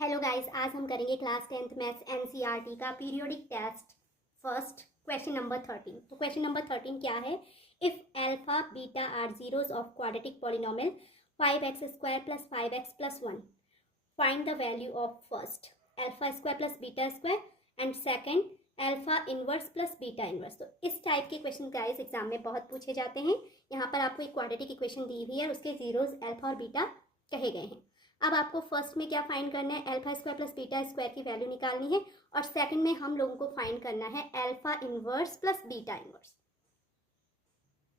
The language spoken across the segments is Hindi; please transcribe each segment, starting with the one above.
हेलो गाइस, आज हम करेंगे क्लास 10th मैथ्स एनसीईआरटी का periodic test first question number 13। तो क्वेश्चन नंबर 13 क्या है? If alpha beta are zeros of quadratic polynomial 5x² + 5x + 1, find the value of first alpha square plus beta square and second alpha inverse plus beta inverse. तो इस टाइप के क्वेश्चन गाइस एग्जाम में बहुत पूछे जाते हैं। यहाँ पर आपको एक क्वाड्रेटिक इक्वेशन दी हुई है, उसके जीरोस अल्फा और बीटा कहे गए हैं। अब आपको फर्स्ट में क्या फाइंड करना है? Alpha square plus beta square की वैल्यू निकालनी है, और सेकंड में हम लोगों को फाइंड करना है alpha inverse plus beta inverse.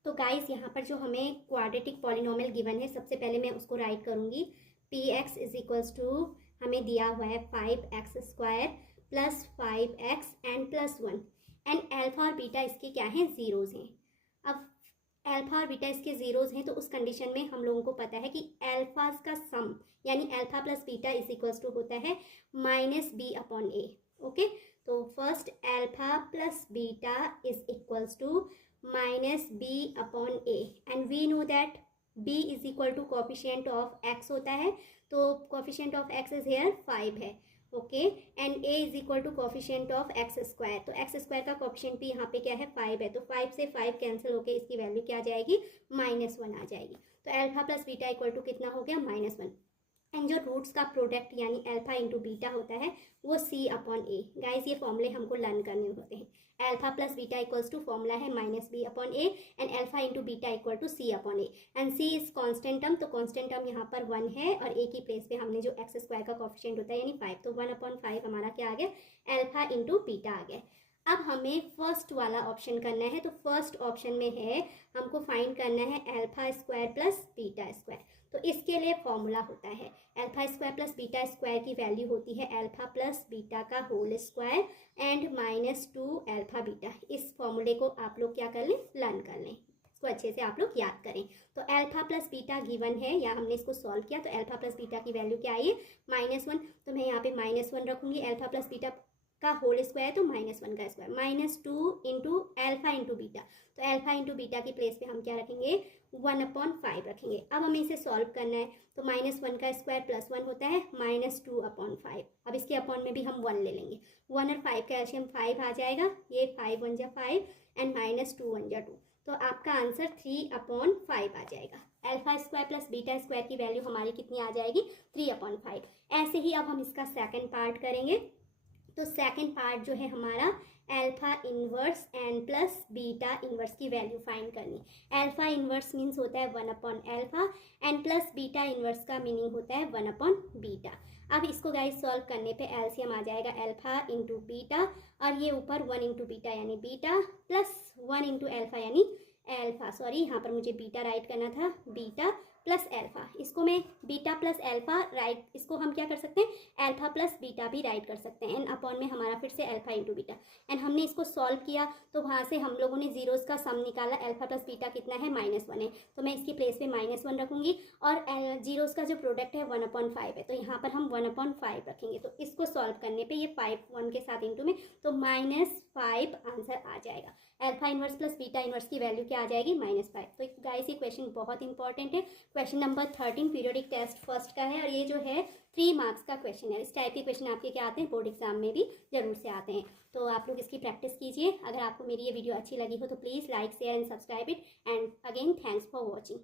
तो गाइस यहाँ पर जो हमें क्वाड्रेटिक पॉलिनोमियल गिवन है, सबसे पहले मैं उसको राइट करूंगी। px इज इक्वल्स टू हमें दिया हुआ है 5x² + 5x and +1 and alpha और बीटा इसके क्या हैं? जीरोज हैं। अब अल्फा और बीटा इसके जीरोज हैं, तो उस कंडीशन में हम लोगों को पता है कि अल्फाज का सम यानी alpha plus beta is equals to होता है -b/a। ओके, तो first alpha plus beta is equals to -b/a and we know that b is equal to coefficient of x होता है, तो कोफिशिएंट ऑफ x इज हेयर 5 है। Okay, and a is equal to coefficient of x²। तो x² का कोफिशिएंट भी यहाँ पे क्या है? 5 है। तो 5 से 5 कैंसिल होके इसकी वैल्यू क्या आ जाएगी? -1 आ जाएगी। तो alpha plus beta equal to कितना हो गया? -1। एंड जो रूट्स का प्रोडक्ट यानी अल्फा इंटू बीटा होता है वो c/a। गाइस ये फॉर्मूले हमको लर्न करने होते हैं। Alpha plus beta equals to formula है -b/a and alpha into beta equal to c/a and c is constant term. तो कॉन्स्टेंट टर्म यहाँ पर 1 है और a की प्लेस पे हमने जो x² का कोफिशिएंट होता है यानी 5, तो 1/5 हमारा क्या आ गया? अल्फा इंटू बीटा आ गया। अब हमें फर्स्ट वाला ऑप्शन करना है, तो फर्स्ट ऑप्शन में है हमको फाइंड करना है alpha square plus beta square. तो इसके लिए फॉर्मूला होता है alpha square plus beta square की वैल्यू होती है अल्फा प्लस बीटा का whole square and -2 alpha beta. इस फॉर्मूले को आप लोग क्या कर लें? लर्न कर लें, इसको अच्छे से आप लोग याद करें। तो अल्फा प्लस बीटा गिवन है या हमने इसको सॉल्व किया, तो अल्फा प्लस बीटा की वैल्यू क्या आई है? -1। तो मैं यहाँ पे -1 रखूंगी। अल्फा प्लस बीटा का होल स्क्वायर तो -1 का square, -2 into alpha into beta. तो अल्फा इंटू बीटा की प्लेस पे हम क्या रखेंगे? 1/5 रखेंगे। अब हमें इसे सॉल्व करना है, तो -1 का स्क्वायर +1 होता है -2/5। अब इसके अपॉन में भी हम 1 ले लेंगे। 1 और 5 का एलसीएम 5 आ जाएगा, ये 5 1 जा 5 एंड -2 1 जा 2। तो आपका आंसर 3/5 आ जाएगा। Alpha square plus beta square की वैल्यू हमारी कितनी आ जाएगी? 3/5। ऐसे ही अब हम इसका सेकंड पार्ट करेंगे। तो सेकंड पार्ट जो है हमारा alpha inverse and plus beta inverse की वैल्यू फाइंड करनी। अल्फा इनवर्स मीन्स होता है 1/अल्फा एंड प्लस बीटा इनवर्स का मीनिंग होता है 1/बीटा। अब इसको गाइस सॉल्व करने पे एलसीएम आ जाएगा अल्फा इंटू बीटा, और ये ऊपर 1 इंटू बीटा यानी बीटा प्लस 1 इंटू अल्फा यानी अल्फा। सॉरी, यहाँ पर मुझे बीटा राइट करना था, बीटा प्लस अल्फा। इसको मैं बीटा प्लस अल्फा राइट, इसको हम क्या कर सकते हैं? अल्फा प्लस बीटा भी राइट कर सकते हैं। एंड अपॉन में हमारा फिर से अल्फा इंटू बीटा। एंड हमने इसको सॉल्व किया तो वहाँ से हम लोगों ने जीरोस का सम निकाला। अल्फा प्लस बीटा कितना है? -1 है। तो मैं इसकी प्लेस पे -1 रखूंगी, और जीरोस का जो प्रोडक्ट है 1/5 है, तो यहाँ पर हम 1/5 रखेंगे। तो इसको सॉल्व करने पर ये 5 1 के साथ इंटू में, तो -5 आंसर आ जाएगा। Alpha inverse plus beta inverse की वैल्यू क्या आ जाएगी? -5। तो गाइस ये क्वेश्चन बहुत इंपॉर्टेंट है। Question number 13 periodic test first का है, और ये जो है 3 मार्क्स का क्वेश्चन है। इस टाइप के क्वेश्चन आपके क्या आते हैं? बोर्ड एग्जाम में भी जरूर से आते हैं। तो आप लोग इसकी प्रैक्टिस कीजिए। अगर आपको मेरी ये वीडियो अच्छी लगी हो तो please like share and subscribe it. And again thanks for watching.